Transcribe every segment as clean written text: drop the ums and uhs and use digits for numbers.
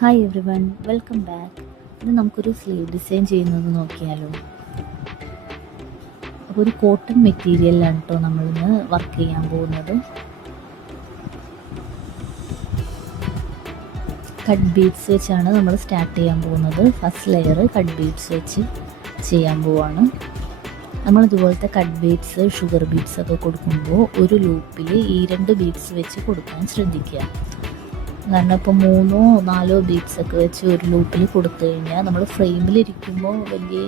Hi every one, welcome back. ഇത് നമുക്കൊരു sleeve design ചെയ്യുന്നത് നോക്കിയാലോ. അപ്പോൾ ഒരു കോട്ടൺ മെറ്റീരിയലിലാണ് കേട്ടോ നമ്മളിന്ന് വർക്ക് ചെയ്യാൻ പോകുന്നത്. കട്ട് ബീഡ്സ് വെച്ചാണ് നമ്മൾ സ്റ്റാർട്ട് ചെയ്യാൻ പോകുന്നത്. ഫസ്റ്റ് ലെയർ കട്ട് ബീഡ്സ് വെച്ച് ചെയ്യാൻ പോവാണ്. നമ്മളിതുപോലത്തെ കട്ട് ബീഡ്സ്, ഷുഗർ ബീഡ്സ് ഒക്കെ കൊടുക്കുമ്പോൾ ഒരു ലൂപ്പിൽ ഈ 2 ബീഡ്സ് വെച്ച് കൊടുക്കാൻ ശ്രദ്ധിക്കുക. കാരണം ഇപ്പോൾ 3 or 4 ബീഡ്സൊക്കെ വെച്ച് ഒരു ലൂപ്പിൽ കൊടുത്തു കഴിഞ്ഞാൽ നമ്മൾ ഫ്രെയിമിലിരിക്കുമ്പോൾ വലിയ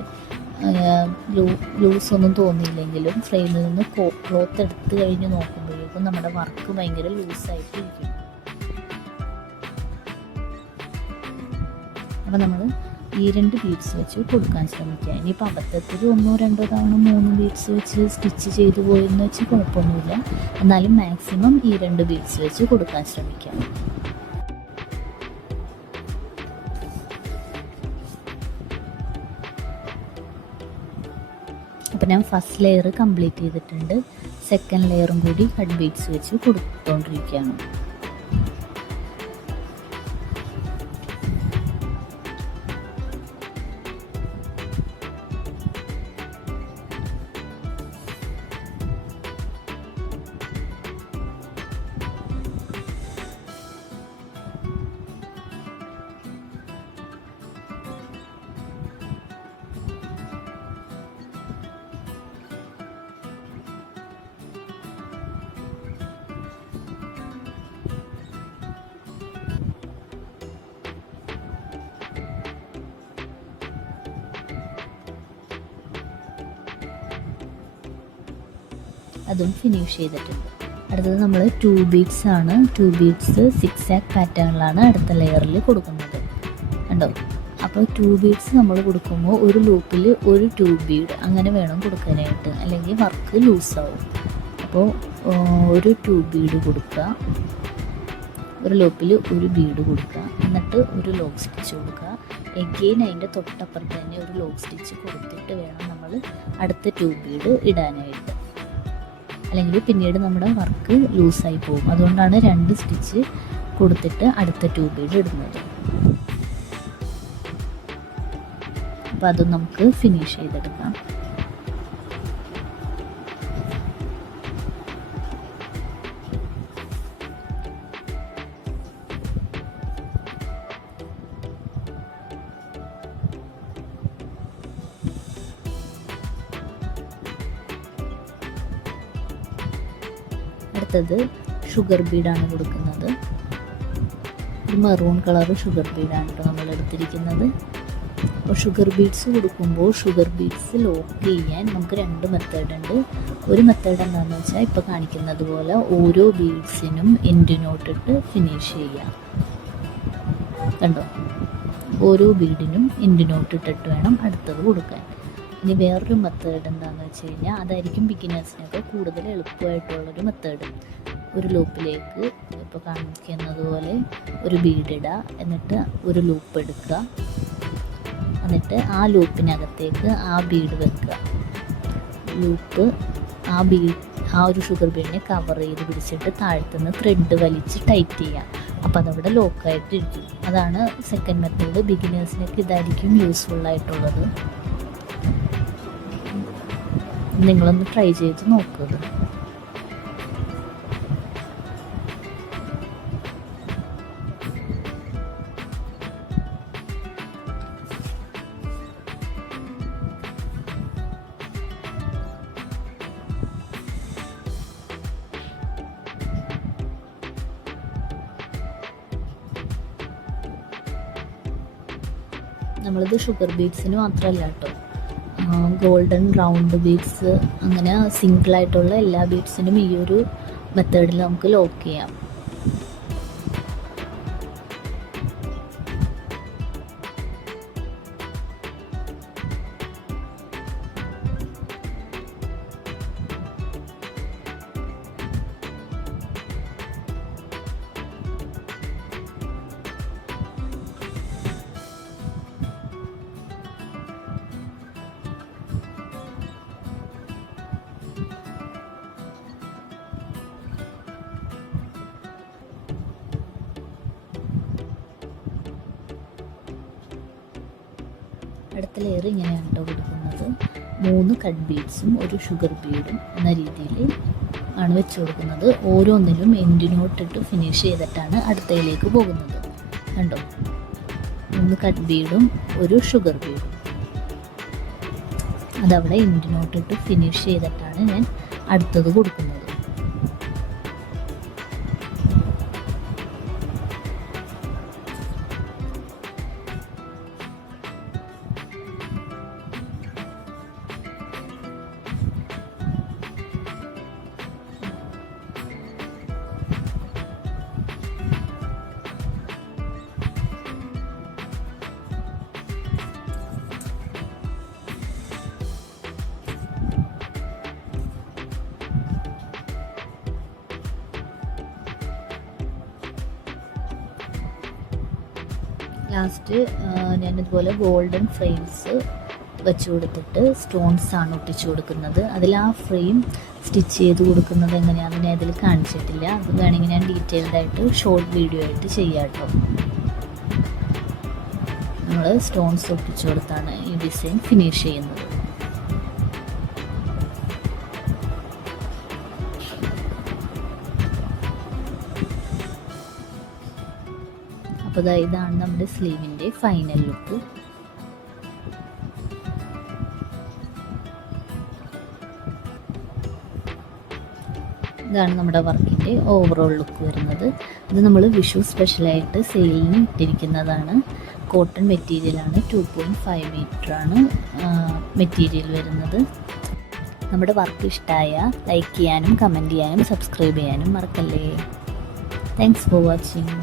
ലൂസൊന്നും തോന്നിയില്ലെങ്കിലും ഫ്രെയിമിൽ നിന്ന് ക്ലോത്ത് എടുത്ത് കഴിഞ്ഞ് നോക്കുമ്പോഴേക്കും നമ്മുടെ വർക്ക് ഭയങ്കര ലൂസായിട്ടിരിക്കും. അപ്പോൾ നമ്മൾ ഈ 2 ബീഡ്സ് വെച്ച് കൊടുക്കാൻ ശ്രമിക്കുക. ഇനിയിപ്പോൾ അബദ്ധത്തിൽ 1 or 2 തവണ 3 ബീഡ്സ് വെച്ച് സ്റ്റിച്ച് ചെയ്തു പോയെന്ന് വെച്ച് കുഴപ്പമൊന്നുമില്ല. എന്നാലും മാക്സിമം ഈ 2 ബീഡ്സ് വെച്ച് കൊടുക്കാൻ ശ്രമിക്കാം. അപ്പോൾ ഞാൻ ഫസ്റ്റ് ലെയർ കംപ്ലീറ്റ് ചെയ്തിട്ടുണ്ട്. സെക്കൻഡ് ലെയറും കൂടി കട്ട് ബീഡ്സ് വെച്ച് കൊടുത്തുകൊണ്ടിരിക്കുകയാണ്. അതും ഫിനിഷ് ചെയ്തിട്ടുണ്ട്. അടുത്തത് നമ്മൾ 2 ബീഡ്സ് ആണ്. 2 ബീഡ്സ് സിക്സാക് പാറ്റേണിലാണ് അടുത്ത ലെയറിൽ കൊടുക്കുന്നത്. കണ്ടോ? അപ്പോൾ 2 ബീഡ്സ് നമ്മൾ കൊടുക്കുമ്പോൾ ഒരു ലൂപ്പിൽ ഒരു 2 ബീഡ് അങ്ങനെ വേണം കൊടുക്കാനായിട്ട്, അല്ലെങ്കിൽ വർക്ക് ലൂസാവും. അപ്പോൾ ഒരു 2 ബീഡ് കൊടുക്കുക, ഒരു ലൂപ്പിൽ ഒരു ബീഡ് കൊടുക്കുക, എന്നിട്ട് ഒരു ലോക്ക് സ്റ്റിച്ച് കൊടുക്കുക. എഗെയിൻ അതിൻ്റെ തൊട്ടപ്പുറത്ത് തന്നെ ഒരു ലോക്ക് സ്റ്റിച്ച് കൊടുത്തിട്ട് വേണം നമ്മൾ അടുത്ത 2 ബീഡ് ഇടാനായിട്ട്, അല്ലെങ്കിൽ പിന്നീട് നമ്മുടെ വർക്ക് ലൂസായി പോകും. അതുകൊണ്ടാണ് 2 സ്റ്റിച്ച് കൊടുത്തിട്ട് അടുത്ത 2 ബീഡ് ഇടുന്നത്. അപ്പോൾ അതും നമുക്ക് ഫിനിഷ് ചെയ്തെടുക്കാം. അടുത്തത് ഷുഗർ ബീഡാണ് കൊടുക്കുന്നത്. ഒരു മെറൂൺ കളർ ഷുഗർ ബീഡാണ് കേട്ടോ നമ്മൾ എടുത്തിരിക്കുന്നത്. അപ്പോൾ ഷുഗർ ബീഡ്സ് കൊടുക്കുമ്പോൾ ഷുഗർ ബീഡ്സ് ലോക്ക് ചെയ്യാൻ നമുക്ക് 2 മെത്തേഡ് ഉണ്ട്. ഒരു മെത്തേഡ് എന്താണെന്ന് വെച്ചാൽ ഇപ്പോൾ കാണിക്കുന്നത് പോലെ ഓരോ ബീഡ്സിനും എൻഡ് നോട്ടിട്ട് ഫിനിഷ് ചെയ്യാം. കണ്ടോ? ഓരോ ബീഡിനും എൻഡ് നോട്ടിട്ടിട്ട് വേണം അടുത്തത് കൊടുക്കാൻ. ഇനി വേറൊരു മെത്തേഡ് എന്താണെന്ന് വെച്ച് കഴിഞ്ഞാൽ അതായിരിക്കും ബിഗിനേഴ്സിനൊക്കെ കൂടുതൽ എളുപ്പമായിട്ടുള്ളൊരു മെത്തേഡ്. ഒരു ലൂപ്പിലേക്ക് ഇപ്പോൾ കാണിക്കുന്നത് പോലെ ഒരു ബീഡ് ഇടുക, എന്നിട്ട് ഒരു ലൂപ്പ് എടുക്കുക, എന്നിട്ട് ആ ലൂപ്പിനകത്തേക്ക് ആ ബീഡ് വെക്കുക. ലൂപ്പ് ആ ഒരു ഷുഗർ ബീഡിനെ കവർ ചെയ്ത് പിടിച്ചിട്ട് താഴത്തുനിന്ന് ത്രെഡ് വലിച്ച് ടൈറ്റ് ചെയ്യുക. അപ്പോൾ അതവിടെ ലോക്കായിട്ടിരിക്കും. അതാണ് സെക്കൻഡ് മെത്തേഡ്. ബിഗിനേഴ്സിനൊക്കെ ഇതായിരിക്കും യൂസ്ഫുള്ളായിട്ടുള്ളത്. നിങ്ങളൊന്ന് ട്രൈ ചെയ്ത് നോക്കുക. നമ്മളിത് ഷുഗർ ബീഡ്സിന് മാത്രമല്ല കേട്ടോ, ഗോൾഡൻ റൗണ്ട് ബീഡ്സ്, അങ്ങനെ സിംഗിളായിട്ടുള്ള എല്ലാ ബീഡ്സിനും ഈ ഒരു മെത്തേഡിൽ നമുക്ക് ലോക്ക് ചെയ്യാം. അടുത്ത ലെയർ ഇങ്ങനെയാണ് കേട്ടോ കൊടുക്കുന്നത്. 3 കട്ട് ബീഡ്സും ഒരു ഷുഗർ ബീഡും എന്ന രീതിയിൽ ആണ് വെച്ച് കൊടുക്കുന്നത്. ഓരോന്നിലും എൻഡ് നോട്ട് ഇട്ട് ഫിനിഷ് ചെയ്തിട്ടാണ് അടുത്തയിലേക്ക് പോകുന്നത്. കണ്ടോ, 3 കട്ട് ബീഡും ഒരു ഷുഗർ ബീഡും അതവിടെ എൻഡ് നോട്ട് ഇട്ട് ഫിനിഷ് ചെയ്തിട്ടാണ് ഞാൻ അടുത്തത് കൊടുക്കുന്നത്. ലാസ്റ്റ് ഞാനിതുപോലെ ഗോൾഡൻ ഫ്രെയിംസ് വെച്ച് കൊടുത്തിട്ട് സ്റ്റോൺസ് ആണ് ഒട്ടിച്ചു കൊടുക്കുന്നത്. അതിൽ ആ ഫ്രെയിം സ്റ്റിച്ച് ചെയ്ത് കൊടുക്കുന്നത് എങ്ങനെയാണെന്ന് ഞാൻ അതിൽ കാണിച്ചിട്ടില്ല. അത് വേണമെങ്കിൽ ഞാൻ ഡീറ്റെയിൽഡ് ആയിട്ട് ഷോർട്ട് വീഡിയോ ആയിട്ട് ചെയ്യാം കേട്ടോ. നമ്മൾ സ്റ്റോൺസ് ഒട്ടിച്ചു കൊടുത്താണ് ഈ ഡിസൈൻ ഫിനിഷ് ചെയ്യുന്നത്. അപ്പോൾ ഇതാണ് നമ്മുടെ സ്ലീവിൻ്റെ ഫൈനൽ ലുക്ക്. ഇതാണ് നമ്മുടെ വർക്കിൻ്റെ ഓവറോൾ ലുക്ക് വരുന്നത്. ഇത് നമ്മൾ വിഷു സ്പെഷ്യലായിട്ട് സെയിലിന് ഇട്ടിരിക്കുന്നതാണ്. കോട്ടൺ മെറ്റീരിയലാണ്. 2.5 മീറ്ററാണ് മെറ്റീരിയൽ വരുന്നത്. നമ്മുടെ വർക്ക് ഇഷ്ടമായ ലൈക്ക് ചെയ്യാനും കമൻറ്റ് ചെയ്യാനും സബ്സ്ക്രൈബ് ചെയ്യാനും മറക്കല്ലേ. Thanks for watching.